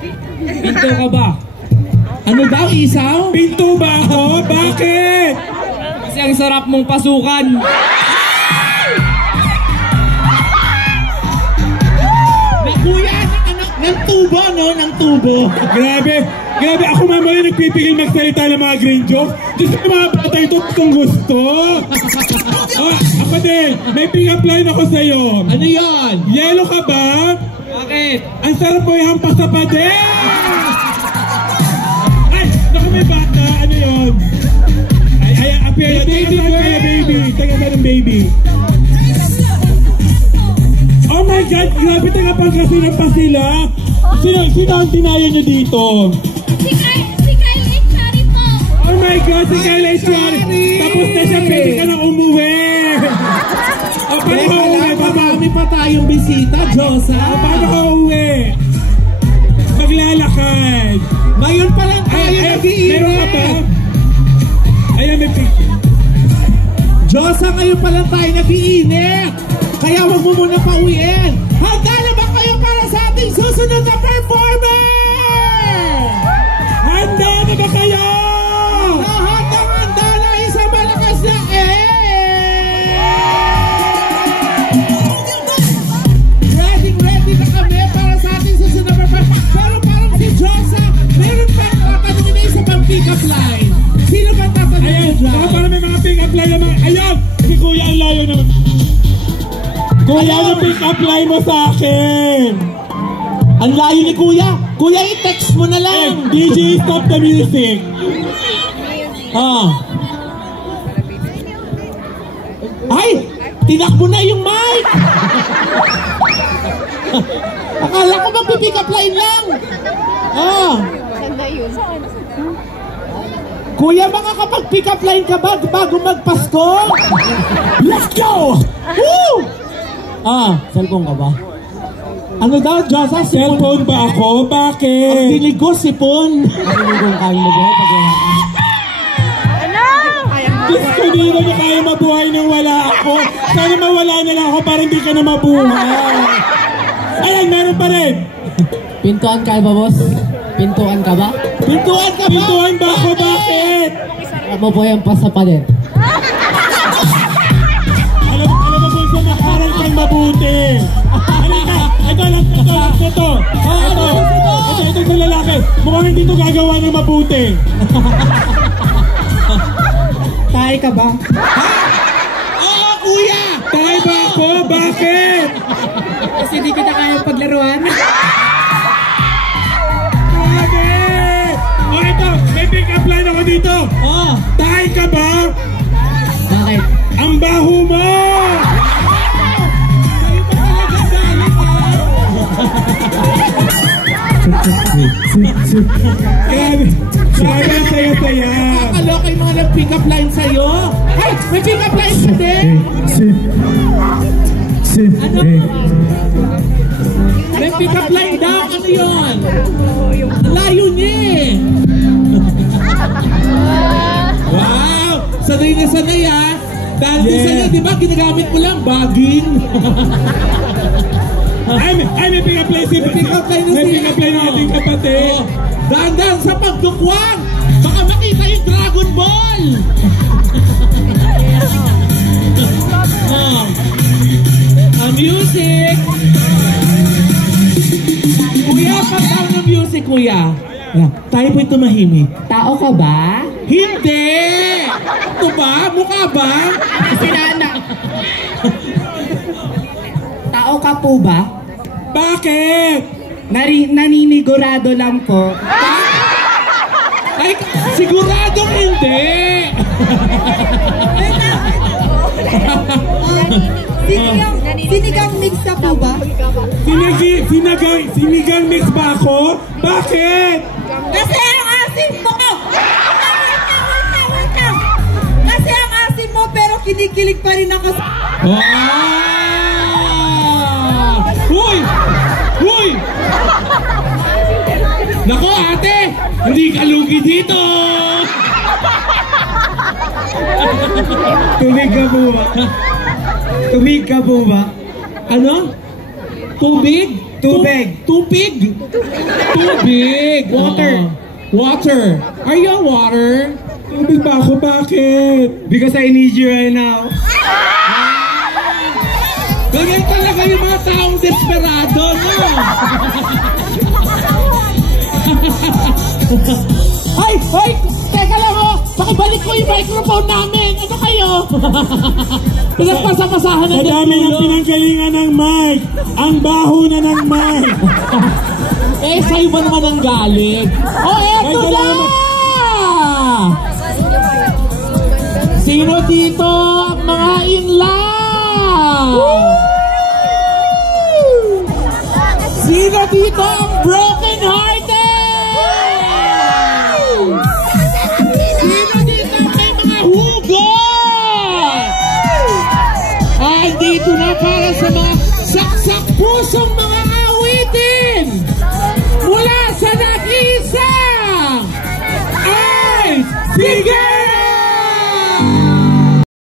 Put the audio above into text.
Pinto ka ba? Ano daw, Isaw? Pinto ba ako? Bakit? Kasi ang sarap mong pasukan. Kuya, ng tubo, no? Ng tubo. Grabe. Grabe, ako mamaya nagpipigil magsalita ng mga green jokes. Diyos ko mga bata ito kung gusto. Oh, ako din, may pick-up line ako sa'yo. Ano yon? Yelo ka ba? Bakit? Ang sarap mo yung hampas sa pader! Ay, naku may bata. Ano yun? Ay, apia, baby girl. Baby. Taga ba ng baby? Oh my God, grabe tagapagkasinan pa sila. Sino ang dinaya nyo dito? Si Kyle Echari po. Oh my God, si Kyle Echari. Tapos na siya, pwede ka nang umuwi. O, paano ka uwi? Marami pa tayong bisita, Josa. O, paano ka uwi? Maglalakad. Ngayon pa lang tayo nag-iinit. Meron ka ba? Ayan, may pick. Josa, ngayon pa lang tayo nag-iinit. Kaya huwag mo muna pauwiin. Handa na ba kayo para sa ating susunod na performer? Handa na ba kayo? Handa na isang malakas na Ready na kami para sa ating susunod na performer. Pero parang si Josa, meron pa tatanungin na isa pang pick-up line. Sino ba tatanungin dyan? Ayan, para may mga pick-up line naman. Ayan, si Kuya ang layo naman. Kuya, ano pick-up line mo sa akin? Ang layo ni Kuya. Kuya, i-text mo na lang. DJ, stop the music. Ay! Tinakbo na yung mic! Akala ko mag-pick up line lang. Kuya, makakapag-pick up line ka ba bago magpasko? Let's go! Woo! Cellphone ka ba? Ano daw, Josa? Cellphone ba ako? Bakit? Ang dinig ko, sipon. Ang kaya mo ba? Diyos ko, di na kaya mabuhay nang wala ako. Sana mawala na lang ako para hindi ka na mabuhay. Ayan, meron pa rin. Pintuan ka ba, boss? Pintuan ka ba? Pintuan ka ba? Pintuan ba ako? Bakit? Ano po yung pasapalit? Alam mo po sa makaral kang mabuti. Ito sa lalaki. Mukhang hindi ito gagawa ng mabuti. Tayo ka ba? Oo, Kuya! Tayo ba ako? Bakit? Kasi di kita kaya paglaruan. Bakit? O ito, may pick-up line ako dito. Tayo ka ba? Bakit? Ang baho mo! Grabe, saya-saya. Nakakaloka yung mga nag-pick up line sa'yo. Ay, may pick up line ka din. Ano? May pick up line daw. Ano yun? Layo niya eh. Wow! Sanay na sanay ah. Dahil doon sa'yo, di ba, ginagamit mo lang baging. Ay, may pick-up line si Pick-up line na may pick-up line ng ating kapatid. Dahan-dahan sa pagdukwang. Baka makita yung Dragon Ball. Ang music. Kuya, pagkaw ng music, Kuya. Tayo po'y tumahimik. Tao ka ba? Hindi! Ito ba? Mukha ba? Sinana. Tao ka po ba? Bakit? Naninigurado lang po. Ay, siguradong hindi! Sinigang mix na po ba? Sinigang mix ba ako? Bakit? Kasi ang asin mo! Wait lang. Kasi ang asin mo pero kinikilig pa rin ako. Huy! Huy! Nako ate! Hindi ka lugi dito! Tumig ka po ba? Tumig ka po ba? Ano? Tubig? Tubig. Tubig. Water. Water. Are you on water? Tubig ba ako? Bakit? Because I need you right now. Ganyan talaga yung mga taong desperado, no? Ay! Teka lang oh! Pakibalik ko yung microphone namin! Ano kayo? Pinagpasa-pasahan na Sa dami ng pinanggalingan ng mic, ang baho na ng mic. Eh, sa'yo ba naman ang galing? Oh, eto na! Sino dito ang mga in love? Sino dito ang broken hearted? Sino dito ang may mga hugot? Ay, dito na para sa mga saksak pusong mga awitin mula sa nag-iisang ay sige!